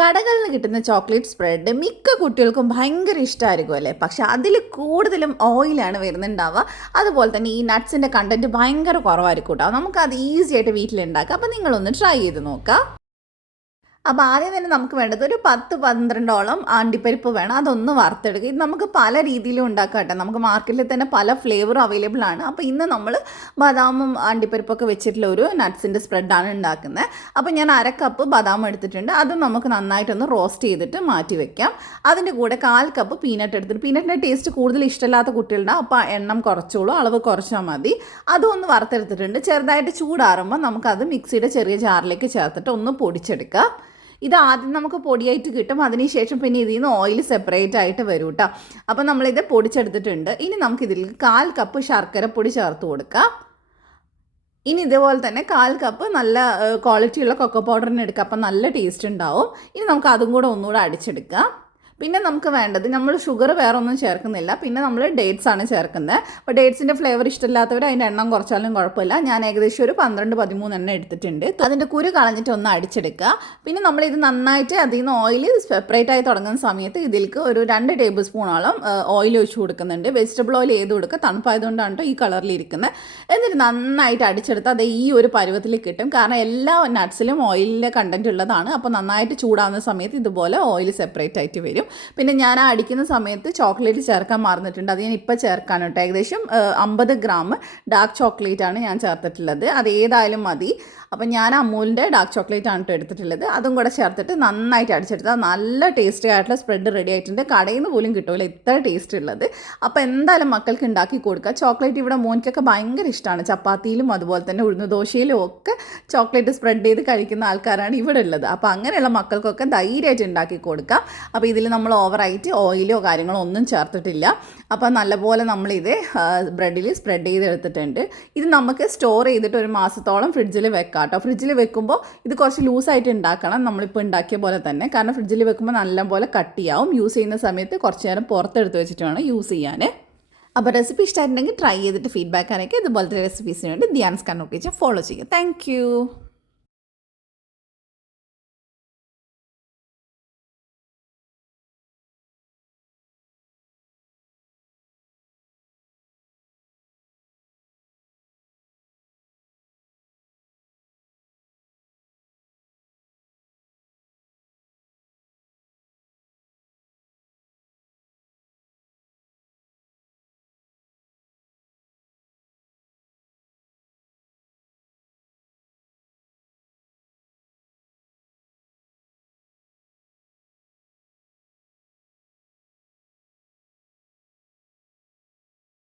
കടകളിൽ നിന്ന് കിട്ടുന്ന ചോക്ലേറ്റ് സ്പ്രെഡ് മിക്ക കുട്ടികൾക്കും ഭയങ്കര ഇഷ്ടമായിരിക്കും അല്ലേ? പക്ഷെ അതിൽ കൂടുതലും ഓയിലാണ് വരുന്നുണ്ടാവുക. അതുപോലെ തന്നെ ഈ നട്ട്സിന്റെ കണ്ടന്റ് ഭയങ്കര കുറവായിരിക്കും കേട്ടോ. നമുക്കത് ഈസി ആയിട്ട് വീട്ടിലുണ്ടാക്കാം. അപ്പോൾ നിങ്ങളൊന്ന് ട്രൈ ചെയ്ത് നോക്കാം. അപ്പോൾ ആദ്യം തന്നെ നമുക്ക് വേണ്ടത് ഒരു പത്ത് പന്ത്രണ്ടോളം അണ്ടിപ്പരിപ്പ് വേണം. അതൊന്ന് വറുത്തെടുക്കുക. ഇത് നമുക്ക് പല രീതിയിലും ഉണ്ടാക്കാം കേട്ടോ. നമുക്ക് മാർക്കറ്റിൽ തന്നെ പല ഫ്ലേവറും അവൈലബിൾ ആണ്. അപ്പോൾ ഇന്ന് നമ്മൾ ബദാമും അണ്ടിപ്പരിപ്പൊക്കെ വെച്ചിട്ടുള്ള ഒരു നട്ട്സിന്റെ സ്പ്രെഡാണ് ഉണ്ടാക്കുന്നത്. അപ്പോൾ ഞാൻ അര കപ്പ് ബദാം എടുത്തിട്ടുണ്ട്. അത് നമുക്ക് നന്നായിട്ടൊന്ന് റോസ്റ്റ് ചെയ്തിട്ട് മാറ്റി വെക്കാം. അതിന്റെ കൂടെ കാൽ കപ്പ് പീനട്ട് എടുത്തിട്ട് പീനട്ടിന്റെ ടേസ്റ്റ് കൂടുതൽ ഇഷ്ടമില്ലാത്ത കുട്ടികളുടെ അപ്പോൾ എണ്ണം കുറച്ചോളൂ. അളവ് കുറച്ചാൽ മതി. അതും ഒന്ന് വറുത്തെടുത്തിട്ടുണ്ട്. ചെറുതായിട്ട് ചൂടാറുമ്പോൾ നമുക്കത് മിക്സിയുടെ ചെറിയ ജാറിലേക്ക് ചേർത്തിട്ട് ഒന്ന് പൊടിച്ചെടുക്കാം. ഇത് ആദ്യം നമുക്ക് പൊടിയായിട്ട് കിട്ടും. അതിനുശേഷം പിന്നെ ഇതിൽ നിന്ന് ഓയിൽ സെപ്പറേറ്റ് ആയിട്ട് വരും കേട്ടോ അപ്പോൾ നമ്മളിത് പൊടിച്ചെടുത്തിട്ടുണ്ട്. ഇനി നമുക്കിതിൽ കാൽ കപ്പ് ശർക്കര പൊടി ചേർത്ത് കൊടുക്കാം. ഇനി ഇതേപോലെ തന്നെ കാൽ കപ്പ് നല്ല ക്വാളിറ്റിയുള്ള കൊക്കോ പൗഡറിന് എടുക്കുക അപ്പം നല്ല ടേസ്റ്റ് ഉണ്ടാവും. ഇനി നമുക്ക് അതും കൂടെ ഒന്നുകൂടെ അടിച്ചെടുക്കാം. പിന്നെ നമുക്ക് വേണ്ടത് നമ്മൾ ഷുഗർ വേറെ ഒന്നും ചേർക്കുന്നില്ല. പിന്നെ നമ്മൾ ഡേറ്റ്സ് ആണ് ചേർക്കുന്നത്. അപ്പോൾ ഡേറ്റ്സിന്റെ ഫ്ലേവർ ഇഷ്ടമില്ലാത്തവർ അതിന്റെ എണ്ണം കുറച്ചാലും കുഴപ്പമില്ല. ഞാൻ ഏകദേശം ഒരു പന്ത്രണ്ട് പതിമൂന്ന് എണ്ണം എടുത്തിട്ടുണ്ട്. അതിന്റെ കുരു കളഞ്ഞിട്ട് ഒന്ന് അടിച്ചെടുക്കുക. പിന്നെ നമ്മൾ ഇത് നന്നായിട്ട് അതിൽ നിന്ന് ഓയിൽ സെപ്പറേറ്റ് ആയി തുടങ്ങുന്ന സമയത്ത് ഇതിലേക്ക് ഒരു രണ്ട് ടേബിൾ സ്പൂണോളം ഓയിൽ ഒഴിച്ച് കൊടുക്കുന്നുണ്ട്. വെജിറ്റബിൾ ഓയിൽ ഏത് കൊടുക്കുക? തണുപ്പായതുകൊണ്ടാണ് കേട്ടോ ഈ കളറിൽ ഇരിക്കുന്നത് എന്നിട്ട് നന്നായിട്ട് അടിച്ചെടുത്ത് അത് ഈ ഒരു പരുവത്തിൽ കിട്ടും. കാരണം എല്ലാ നട്ട്സിലും ഓയിലിന്റെ കണ്ടന്റ് ഉള്ളതാണ്. അപ്പോൾ നന്നായിട്ട് ചൂടാവുന്ന സമയത്ത് ഇതുപോലെ ഓയിൽ സെപ്പറേറ്റ് ആയിട്ട് വരും. പിന്നെ ഞാൻ ആ അടിക്കുന്ന സമയത്ത് ചോക്ലേറ്റ് ചേർക്കാൻ മറന്നിട്ടുണ്ട്. അത് ഞാൻ ഇപ്പോൾ ചേർക്കാൻ കേട്ടോ. ഏകദേശം അമ്പത് ഗ്രാം ഡാർക്ക് ചോക്ലേറ്റ് ആണ് ഞാൻ ചേർത്തിട്ടുള്ളത്. അത് ഏതായാലും മതി. അപ്പം ഞാൻ അമൂലിന്റെ ഡാർക്ക് ചോക്ലേറ്റ് ആണ് കേട്ടോ എടുത്തിട്ടുള്ളത്. അതും കൂടെ ചേർത്തിട്ട് നന്നായിട്ട് അടിച്ചെടുത്താൽ നല്ല ടേസ്റ്റി ആയിട്ടുള്ള സ്പ്രെഡ് റെഡി ആയിട്ടുണ്ട്. കടയിൽ നിന്ന് പോലും കിട്ടില്ല ഇത്ര ടേസ്റ്റ് ഉള്ളത്. അപ്പോൾ എന്തായാലും മക്കൾക്ക് ഉണ്ടാക്കി കൊടുക്കുക. ചോക്ലേറ്റ് ഇവിടെ മോനിക്കൊക്കെ ഭയങ്കര ഇഷ്ടമാണ് ചപ്പാത്തിയിലും അതുപോലെ തന്നെ ഉഴുന്ന് ദോശയിലും ഒക്കെ ചോക്ലേറ്റ് സ്പ്രെഡ് ചെയ്ത് കഴിക്കുന്ന ആൾക്കാരാണ് ഇവിടെ ഉള്ളത്. അപ്പോൾ അങ്ങനെയുള്ള മക്കൾക്കൊക്കെ ധൈര്യമായിട്ട് ഉണ്ടാക്കി കൊടുക്കാം. അപ്പോൾ ഇതിൽ നമ്മൾ ഓവറായിട്ട് ഓയിലോ കാര്യങ്ങളോ ഒന്നും ചേർത്തിട്ടില്ല. അപ്പോൾ നല്ലപോലെ നമ്മളിത് ബ്രെഡിൽ സ്പ്രെഡ് ചെയ്തെടുത്തിട്ടുണ്ട്. ഇത് നമുക്ക് സ്റ്റോർ ചെയ്തിട്ട് ഒരു മാസത്തോളം ഫ്രിഡ്ജിൽ വെക്കാം കേട്ടോ ഫ്രിഡ്ജിൽ വെക്കുമ്പോൾ ഇത് കുറച്ച് ലൂസായിട്ട് ഉണ്ടാക്കണം. നമ്മളിപ്പോൾ ഉണ്ടാക്കിയ പോലെ തന്നെ. കാരണം ഫ്രിഡ്ജിൽ വെക്കുമ്പോൾ നല്ലപോലെ കട്ടിയാവും. യൂസ് ചെയ്യുന്ന സമയത്ത് കുറച്ച് നേരം പുറത്തെടുത്ത് വെച്ചിട്ട് വേണം യൂസ് ചെയ്യാൻ. അപ്പോൾ റെസിപ്പി ഇഷ്ടമായിട്ടുണ്ടെങ്കിൽ ട്രൈ ചെയ്തിട്ട് ഫീഡ്ബാക്ക് ആണെങ്കിൽ ഇതുപോലത്തെ റെസിപ്പീസിന് വേണ്ടി ധ്യാൻസ് കണ്ണോക്കിച്ച് ഫോളോ ചെയ്യുക. താങ്ക്